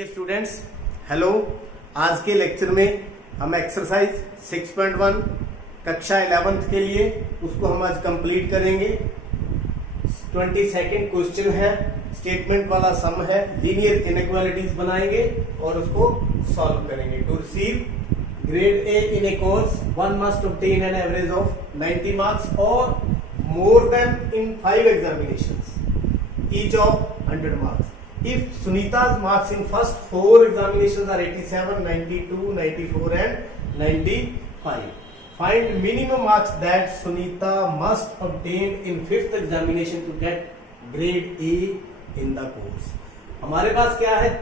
Dear students, hello. आज के lecture में हम एक्सरसाइज 6.1 कक्षा 11th के लिए उसको हम आज कंप्लीट करेंगे। 22nd क्वेश्चन है, स्टेटमेंट वाला सम है, लीनियर इनइक्वालिटीज बनाएंगे और उसको सॉल्व करेंगे। To receive grade A in a course one must obtain an average of 90 marks और more than in 5 examinations each of 100 marks. If Sunita's marks in first 4 examinations are 87, 92, 94 and 95, find minimum marks that Sunita must obtain in 5th examination to get grade A in the course. हमारे पास क्या है,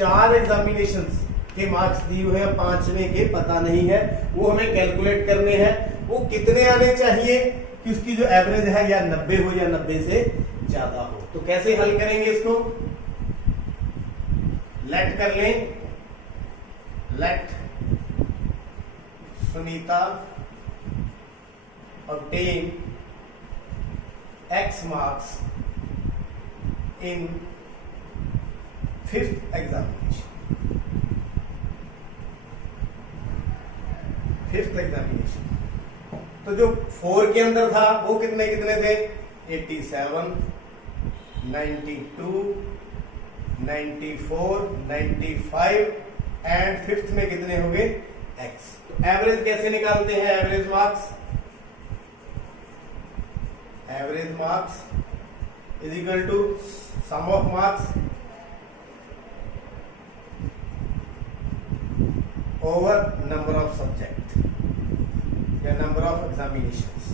4 examinations के marks दिए हुए हैं, 5वें के पता नहीं है, वो हमें कैलकुलेट करने हैं। वो कितने आने चाहिए कि उसकी जो एवरेज है या 90 हो या 90 से ज्यादा हो। तो कैसे हल करेंगे इसको, लेट कर लें, let Sunita obtain X marks in 5th examination. 5th examination तो जो 4 के अंदर था वो कितने कितने थे, 87, 92, 94, 95 एंड 5th में कितने हो गए, X। तो एवरेज कैसे निकालते हैं, average marks is equal to sum of marks over number of subject या नंबर ऑफ एग्जामिनेशंस।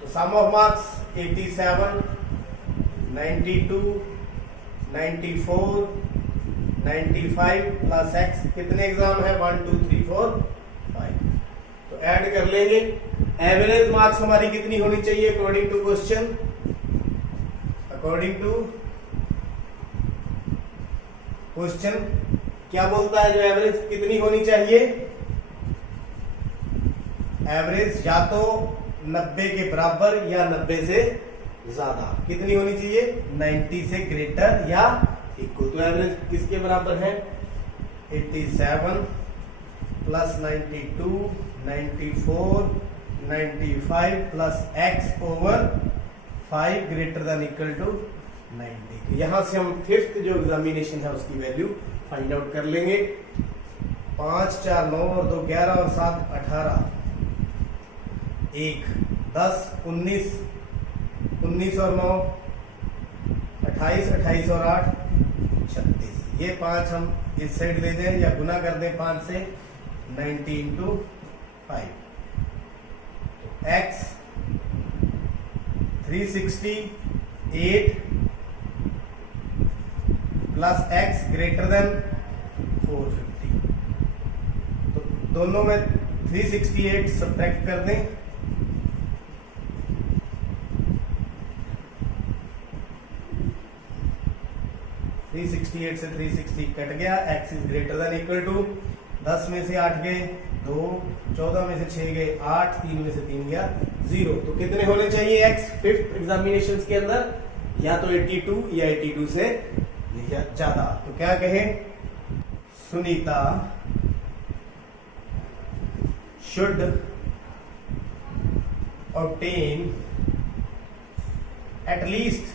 तो sum of marks 87, 92, 94, 95 plus x, कितने एग्जाम है, 1 2 3 4 5। तो ऐड कर लेंगे। एवरेज मार्क्स हमारी कितनी होनी चाहिए according to question, according to question क्या बोलता है, जो एवरेज कितनी होनी चाहिए, एवरेज या तो 90 के बराबर या 90 से ज्यादा। कितनी होनी चाहिए, 90 से ग्रेटर या इक्वल। तो एवरेज किसके बराबर है, 87 plus 92, 94, 95 plus x over 5 greater than equal to 90। यहां से हम 5th जो एग्जामिनेशन है उसकी वैल्यू फाइंड आउट कर लेंगे। 5 4 9 और 2 11 और 7 18, 1 10 19, 19 और 9 28, 28 और 8 36। ये 5 हम इस साइड ले दें या गुना कर दें 5 से, 90 into 5। x 368 plus x greater than 450। तो दोनों में 368 सब्ट्रैक्ट कर दें, से 360 कट गया, x is greater than equal to 10 में से 8 गए 2, 14 में से 6 गए 8, 3 में से 3 गया 0। तो कितने होने चाहिए x 5th एग्जामिनेशन के अंदर, या तो 82 या 82 से ज्यादा। तो क्या कहें, Sunita should obtain at least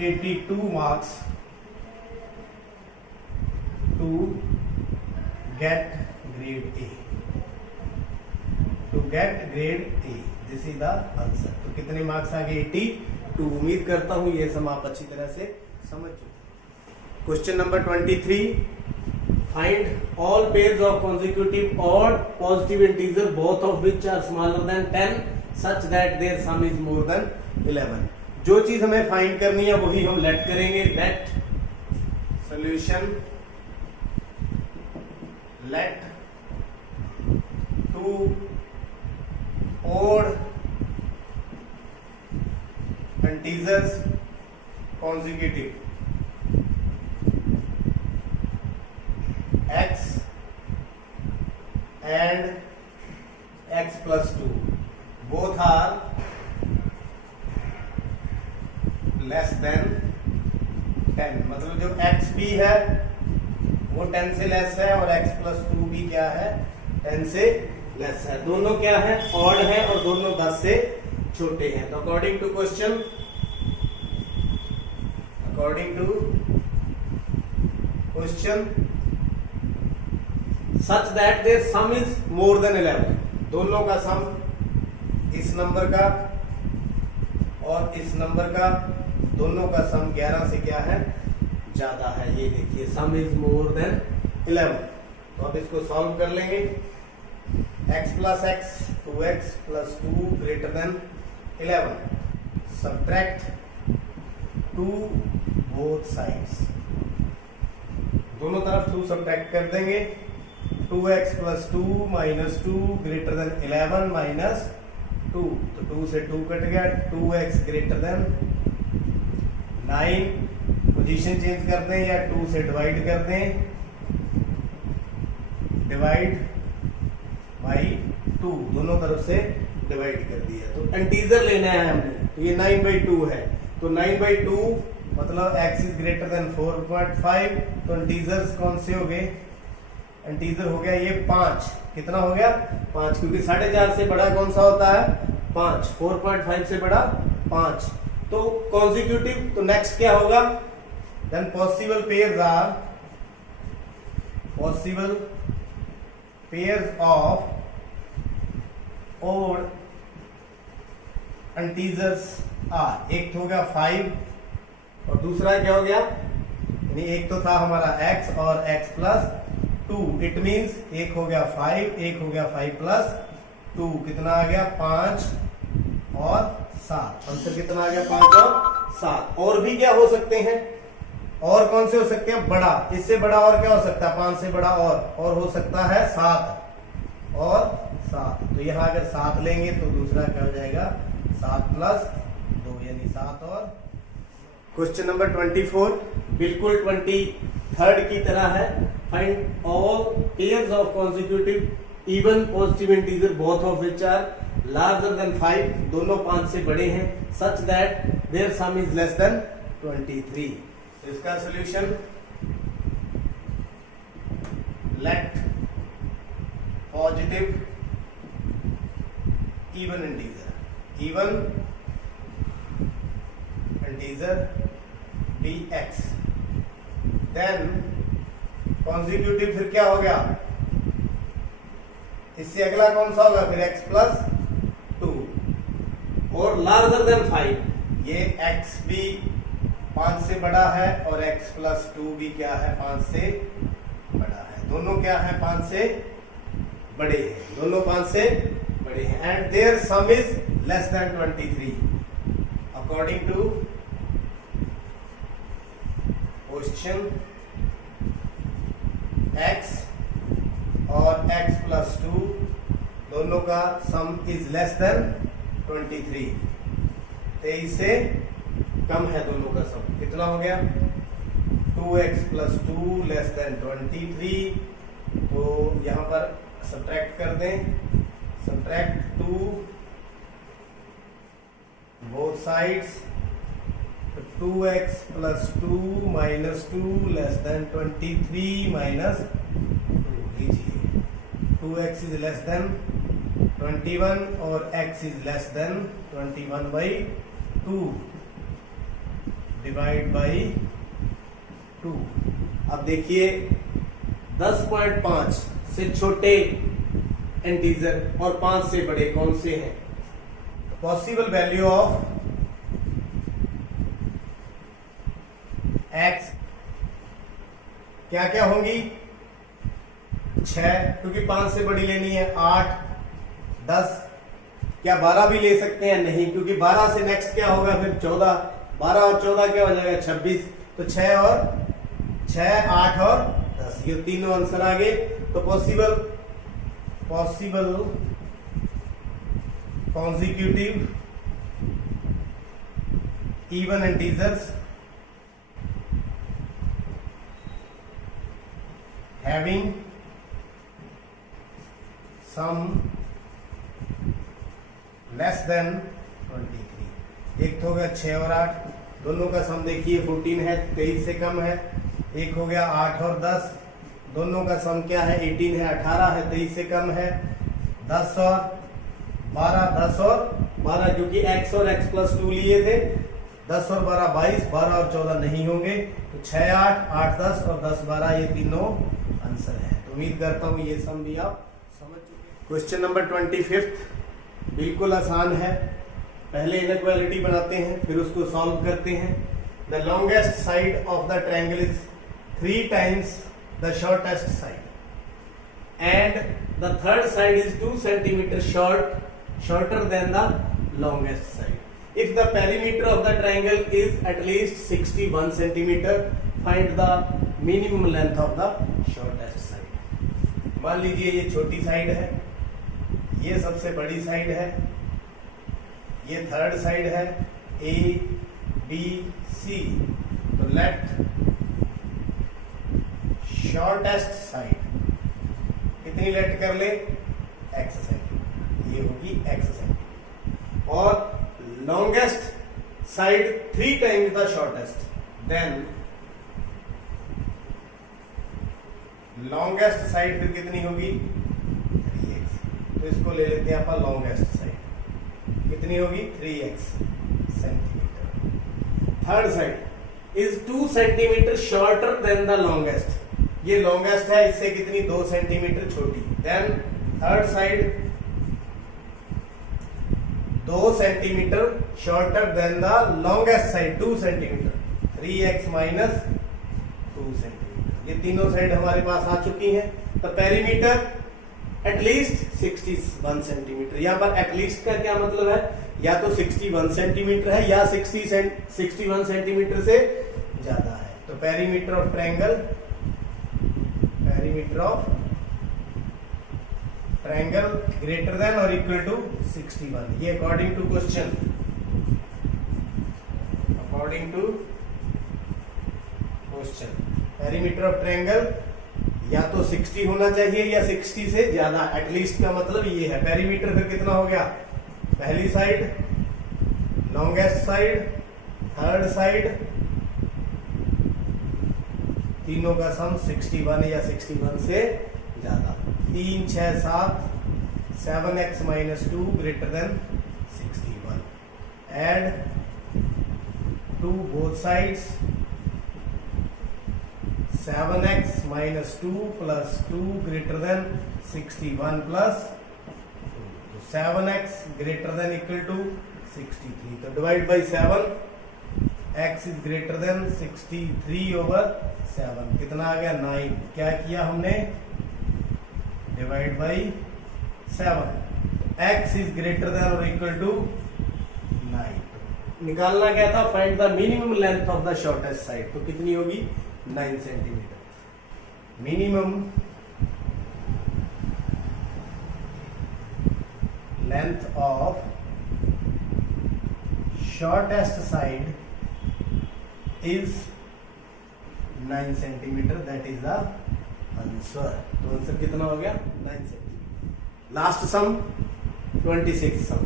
82 marks to get grade A. To get grade A, this is the answer. तो कितने मार्क्स आ गए, 82। उम्मीद करता हूं ये सम आप अच्छी तरह से समझ चुके। Question number 23, find all pairs of consecutive odd positive integer both of which are smaller than 10 such that their sum is more than 11। जो चीज हमें फाइंड करनी है वही हम लेट करेंगे। Let solution, let 2 odd integers consecutive x and x plus 2 both are less than 10, मतलब जो x भी है वो 10 से लेस है और x प्लस 2 भी क्या है, 10 से लेस है। दोनों क्या है, ऑड है और दोनों 10 से छोटे हैं। तो according to question, such that their sum is more than 11, दोनों का सम, इस नंबर का और इस नंबर का, दोनों का सम 11 से क्या है, ज्यादा है। ये देखिए सम इज मोर देन 11। तो अब इसको सॉल्व कर लेंगे। x plus x 2x plus 2 greater then 11, subtract 2 both sides, दोनों तरफ 2 सब्ट्रैक्ट कर देंगे। 2x plus 2 minus 2 greater then 11 minus 2, तो 2 से 2 कट गया, 2x greater than 9, position change कर दें या 2 से डिवाइड कर दें, डिवाइड बाई 2, दोनों तरफ से डिवाइड कर दिया। तो इंटीजर लेना है हमने, तो ये 9/2 है, तो 9/2 मतलब x इज ग्रेटर देन 4.5, तो इंटीजर्स कौन से हो गए, इंटीजर हो गया ये 5, कितना हो गया 5, क्योंकि 4.5 से बड़ा कौन सा होता है 5, 4.5 से बड़ा 5, तो कॉन्जिक्यूटिव, तो नेक्स्ट क्या होगा, then possible pairs are, possible pairs of odd integers are, एक तो हो गया 5 और दूसरा क्या हो गया, यानी एक तो था हमारा x और x प्लस 2, इट मींस एक हो गया 5, एक हो गया 5 प्लस 2, कितना आ गया 5 और 7, आंसर कितना आ गया 5 और 7। और भी क्या हो सकते हैं, और कौन से हो सकते हैं, बड़ा, इससे बड़ा और क्या हो सकता है, 5 से बड़ा और हो सकता है 7 और 7, तो यहां अगर 7 लेंगे तो दूसरा क्या हो जाएगा 7 प्लस 2 यानी 7 और। क्वेश्चन नंबर 24 बिल्कुल 23rd की तरह है। Find all pairs of consecutive even positive integer both of which are larger than 5, दोनों 5 से बड़े हैं, such that their sum is less than 23। इसका solution, let positive even integer be x, then consecutive फिर क्या हो गया, इससे अगला कौन सा होगा फिर x प्लस 2 और लार्जर देन 5, ये x भी 5 से बड़ा है और x प्लस 2 भी क्या है 5 से बड़ा है, दोनों क्या है 5 से बड़े हैं, दोनों 5 से बड़े हैं, and their sum is less than 23 according to question. x और x प्लस 2 दोनों का सम इज लेस देन 23, 23 से कम है दोनों का सम, कितना हो गया 2x प्लस 2 लेस देन 23, तो यहां पर सब्ट्रैक्ट कर दें, subtract 2 both sides, 2x plus 2 minus 2 less than 23 minus 2 लीजिए, 2x इज लेस देन 21 और x is less then 21/2 divide by 2। अब देखिए 10.5 से छोटे इंटीजर और 5 से बड़े कौन से हैं, पॉसिबल वैल्यू ऑफ x क्या क्या होंगी, 6 क्योंकि 5 से बड़ी लेनी है, 8, 10, क्या 12 भी ले सकते हैं, नहीं क्योंकि 12 से नेक्स्ट क्या होगा फिर 14, 12 और 14 क्या हो जाएगा 26, तो 6 और 6, 8 और 10, ये तीनों आंसर आ गए। तो possible consecutive even integers having sum less than 23, एक तो हो गया 6 और 8, दोनों का सम देखिए 14 है, 23 से कम है। एक हो गया 8 और 10, दोनों का सम क्या है 18 है, 18 है, 23 से कम है। 10 और 12, 10 और 12 क्योंकि x और x प्लस 2 लिए थे। 10 और 12 22, 12 और 14 नहीं होंगे, तो 6 8, 8 10 और 10 12 ये तीनों आंसर है। तो उम्मीद करता हूँ ये सम भी आप समझ चुके। क्वेश्चन नंबर 25 बिल्कुल आसान है। पहले इनइक्वालिटी बनाते हैं, फिर उसको सॉल्व करते हैं। The longest side of the triangle is 3 times the shortest side and the third side is 2 centimeter shorter than the longest side. If the perimeter of the triangle is at least 61 centimeter, find the minimum length of the shortest side. मान लीजिए ये छोटी side है, ये सबसे बड़ी side है, ये थर्ड साइड है A B C। तो लेट शॉर्टेस्ट साइड कितनी लेट कर ले x सेंटीमीटर, ये होगी x सेंटीमीटर। और longest side 3 times the shortest, then longest side फिर कितनी होगी 3x। तो इसको ले लेते हैं अपन लॉन्गेस्ट साइड, कितनी होगी 3x centimetre. Third side is 2 centimetre shorter than the longest, ये लॉन्गेस्ट है, इससे कितनी 2 सेंटीमीटर छोटी। Then third side 2 centimetre shorter than the longest side 2 centimetre, 3x minus 2 centimetre. ये तीनों साइड हमारे पास आ चुकी हैं। तो पेरीमीटर एटलीस्ट 61 सेंटीमीटर। यहाँ पर एटलीस्ट का क्या मतलब है, या तो 61 सेंटीमीटर है या 61 सेंटीमीटर से ज्यादा है। तो perimeter of triangle, perimeter of triangle greater than और इक्वल टू 61। ये according to question, according to question perimeter of triangle या तो 60 होना चाहिए या 60 से ज्यादा। एटलीस्ट का मतलब ये है। पेरीमीटर फिर कितना हो गया, पहली side, longest side, third side, तीनों का सम 61 या 61 से ज्यादा। 3 6 7, 7x minus 2 greater than 61। Add to both sides, 7x minus 2 plus 2 greater than 61 plus 2। 7x greater than equal to 63। तो divide by 7, x is greater than 63 over 7, कितना आ गया 9। क्या किया हमने, divide by 7, x is greater than और equal to 9। निकालना क्या था, find the minimum length of the shortest side. तो कितनी होगी 9 centimetre. Minimum length of shortest side is 9 centimetre, that is the answer. तो आंसर कितना हो गया 9 centimetre. Last sum 26 sum.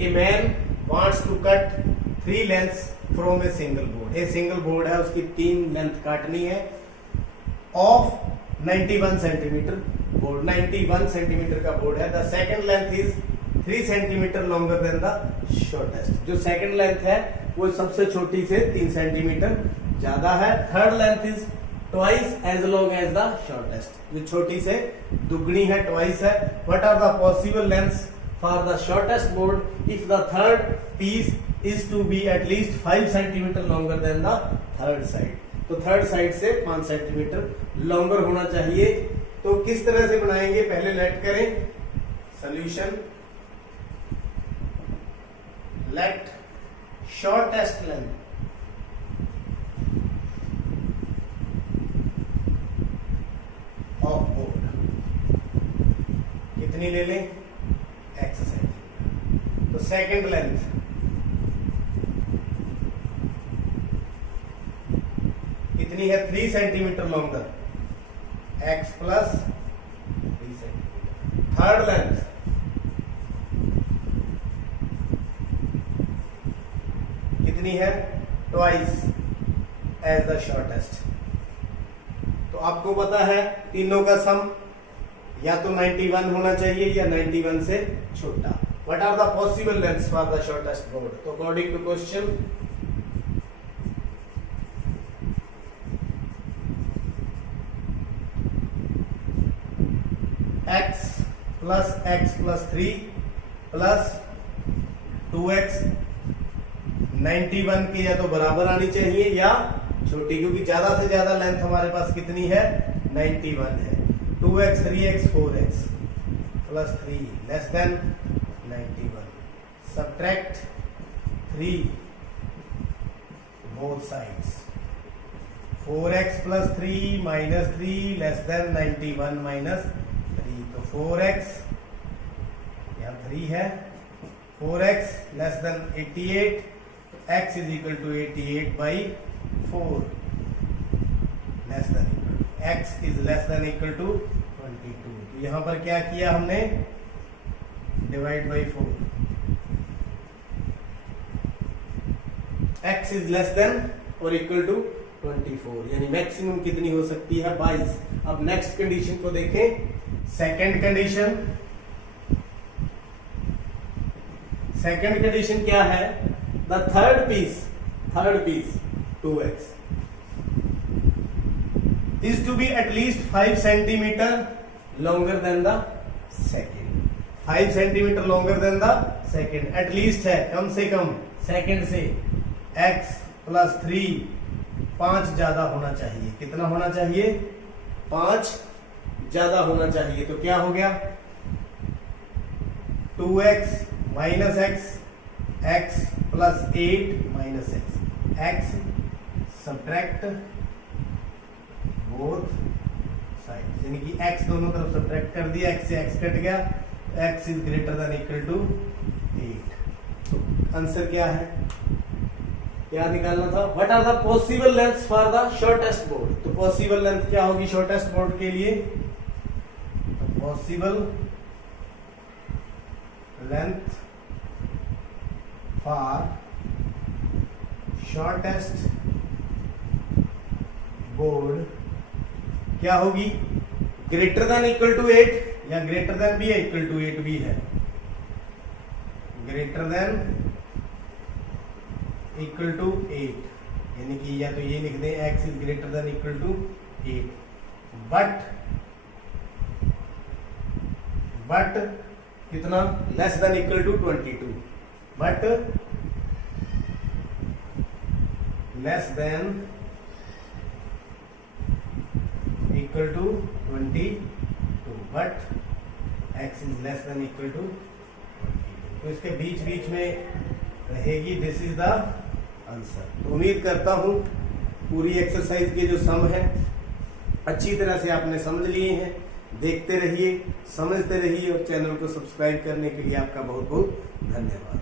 A man wants to cut 3 lengths from a single board. A single board है, उसकी 3 length काटनी है of 91 centimetre board, 91 centimetre का board है। The second length is 3 centimetre longer than the shortest. जो second length है वो सबसे छोटी से 3 सेंटीमीटर ज्यादा है। Third length is twice as long as the shortest, जो छोटी से दुगनी है, ट्वाइस है। What are the possible lengths for the shortest board if the third piece is to be at least 5 centimetre longer than the third side. तो third side से 5 centimetre longer होना चाहिए। तो किस तरह से बनाएंगे, पहले लेट करें solution. Let shortest length of board कितनी ले लें, x सेंटीमीटर। तो सेकंड लेंथ कितनी है 3 centimetre longer, x plus 3 centimetre. Third length कितनी है ट्वाइस एज द शॉर्टेस्ट। तो आपको पता है तीनों का सम या तो 91 होना चाहिए या 91 से छोटा। What are the possible lengths for the shortest board? तो according to question x plus 3 plus 2x 91 के या तो बराबर आनी चाहिए या छोटी, क्योंकि ज्यादा से ज्यादा लेंथ हमारे पास कितनी है? 91 है। 2x 3x 4x plus 3 less than 91। subtract 3 both sides। 4x plus 3 minus 3 less than 91 minus 3। तो 4x यहाँ 3 है, 4x less than 88, x is equal to 88 by 4 less than equal to, x is less than equal to 22। तो यहाँ पर क्या किया हमने? Divide by 4। x is less than और इक्वल टू 24, यानी मैक्सिमम कितनी हो सकती है? 22। अब नेक्स्ट कंडीशन को देखें। सेकंड कंडीशन क्या है? The third piece 2x is to be at least 5 centimeter longer than the second। 5 centimeter longer than the second। at least है, कम से कम सेकंड से। x plus 3 5 ज्यादा होना चाहिए। कितना होना चाहिए? 5 ज्यादा होना चाहिए। तो क्या हो गया? 2x minus x plus 8 minus x subtract both sides, यानी कि x दोनों तरफ सब्ट्रैक्ट कर दिया, x से x कट गया, x is greater than equal to 8। तो आंसर क्या है? क्या निकालना था? What are the possible lengths for the shortest board? तो पॉसिबल लेंथ क्या होगी शॉर्टेस्ट बोर्ड के लिए? Possible length for shortest board क्या होगी? ग्रेटर देन इक्वल टू 8 या ग्रेटर देन भी है, इक्वल टू 8 भी है। ग्रेटर देन इक्वल टू 8, यानी कि या तो ये लिख दें x is greater than equal to 8 but कितना? Less than equal to 22, but less than equal to 22 but x is less than equal to 22। तो इसके बीच में रहेगी दिस इज द आंसर। तो उम्मीद करता हूं पूरी एक्सरसाइज के जो सम है अच्छी तरह से आपने समझ लिए हैं। देखते रहिए, समझते रहिए और चैनल को सब्सक्राइब करने के लिए आपका बहुत बहुत धन्यवाद।